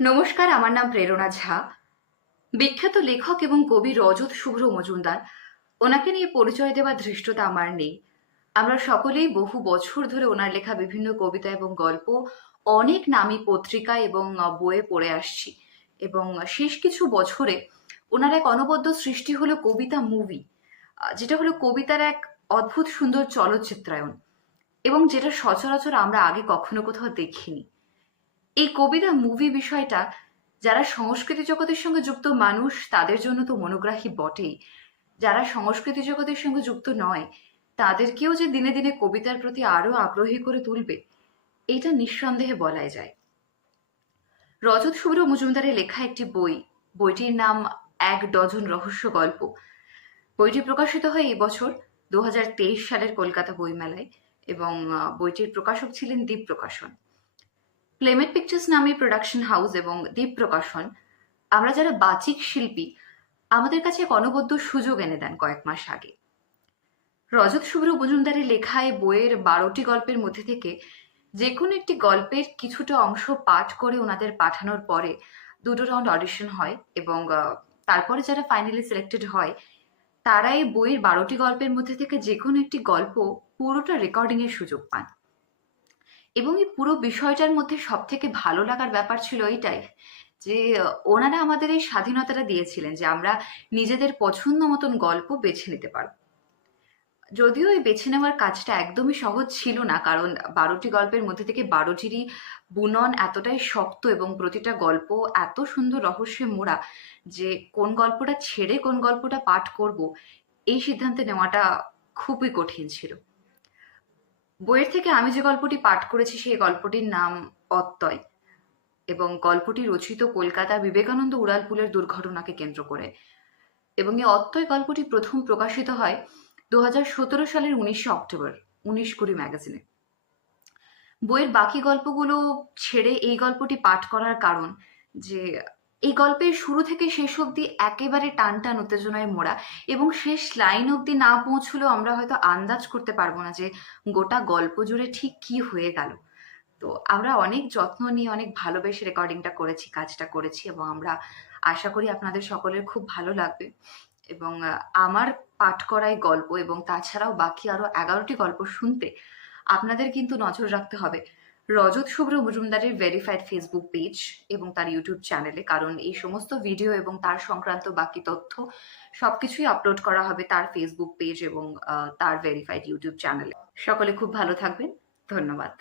নমস্কার, আমার নাম প্রেরণা ঝা। বিখ্যাত লেখক এবং কবি রজত শুভ্র মজুমদার, ওনাকে নিয়ে পরিচয় দেওয়ার ধৃষ্টতা আমার নেই। আমরা সকলেই বহু বছর ধরে ওনার লেখা বিভিন্ন কবিতা এবং গল্প অনেক নামী পত্রিকা এবং বইয়ে পড়ে আসছি। এবং শেষ কিছু বছরে ওনার এক অনবদ্য সৃষ্টি হলো কবিতা মুভি, যেটা হলো কবিতার এক অদ্ভুত সুন্দর চলচ্চিত্রায়ন, এবং যেটা সচরাচর আমরা আগে কখনো কোথাও দেখিনি। এই কবিতা মুভি বিষয়টা যারা সংস্কৃতি জগতের সঙ্গে যুক্ত মানুষ তাদের জন্য তো মনোগ্রাহী বটেই। যারা সংস্কৃতি জগতের সঙ্গে যুক্ত নয়, তাদেরকেও যে দিনে দিনে কবিতার প্রতি আরো আগ্রহী করে তুলবে, এটা নিঃসন্দেহে বলাই যায়। রজত শুভ্র মজুমদারের লেখা একটি বই, বইটির নাম এক ডজন রহস্য গল্প। বইটি প্রকাশিত হয় এই বছর 2023 সালের কলকাতা বইমেলায়, এবং বইটির প্রকাশক ছিলেন দ্বীপ প্রকাশন। প্লেমেট পিকচার্স নামে প্রোডাকশন হাউস এবং দ্বীপ প্রকাশন, আমরা যারা বাচিক শিল্পী, আমাদের কাছে এক অনবদ্য সুযোগ এনে দেন কয়েক মাস আগে। রজত শুভ্র মজুমদারের লেখা এই বইয়ের 12টি গল্পের মধ্যে থেকে যে কোনো একটি গল্পের কিছুটা অংশ পাঠ করে ওনাদের পাঠানোর পরে দুটো রাউন্ড অডিশন হয়, এবং তারপরে যারা ফাইনালি সিলেক্টেড হয় তারা এই বইয়ের 12টি গল্পের মধ্যে থেকে যে কোনো একটি গল্প পুরোটা রেকর্ডিং এর সুযোগ পান। এবং এই পুরো বিষয়টার মধ্যে সব থেকে ভালো লাগার ব্যাপার ছিল এইটাই যে ওনারা আমাদের এই স্বাধীনতাটা দিয়েছিলেন যে আমরা নিজেদের পছন্দ মতন গল্প বেছে নিতে পারব। যদিও এই বেছে নেওয়ার কাজটা একদমই সহজ ছিল না, কারণ 12টি গল্পের মধ্যে থেকে 12টিরই বুনন এতটাই শক্ত এবং প্রতিটা গল্প এত সুন্দর রহস্যে মোড়া যে কোন গল্পটা ছেড়ে কোন গল্পটা পাঠ করব, এই সিদ্ধান্তে নেওয়াটা খুবই কঠিন ছিল। বইয়ের থেকে আমি যে গল্পটি পাঠ করেছি সেই গল্পটির নাম অত্যয়, এবং গল্পটি রচিত কলকাতা বিবেকানন্দ উড়ালপুলের দুর্ঘটনাকে কেন্দ্র করে। এবং এই অত্যয় গল্পটি প্রথম প্রকাশিত হয় 2017 সালের 19শে অক্টোবর 19 কুড়ি ম্যাগাজিনে। বইয়ের বাকি গল্পগুলো ছেড়ে এই গল্পটি পাঠ করার কারণ যে এই গল্পের শুরু থেকে শেষ অবধি একেবারে টান টান উত্তেজনায় মোড়া, এবং শেষ লাইন অবধি না পৌঁছলেও আমরা হয়তো আন্দাজ করতে পারবো না যে গোটা গল্প জুড়ে ঠিক কি হয়ে গেল। তো আমরা অনেক যত্ন নিয়ে অনেক ভালোবেসে রেকর্ডিংটা করেছি, কাজটা করেছি, এবং আমরা আশা করি আপনাদের সকলের খুব ভালো লাগবে। এবং আমার পাঠ করা এই গল্প এবং তাছাড়াও বাকি আরো 11টি গল্প শুনতে আপনাদের কিন্তু নজর রাখতে হবে রজত শুভ্র মজুমদারের ভেরিফাইড ফেসবুক পেজ এবং তার ইউটিউব চ্যানেলে, কারণ এই সমস্ত ভিডিও এবং তার সংক্রান্ত বাকি তথ্য সবকিছুই আপলোড করা হবে তার ফেসবুক পেজ এবং তার ভেরিফাইড ইউটিউব চ্যানেলে। সকলে খুব ভালো থাকবেন। ধন্যবাদ।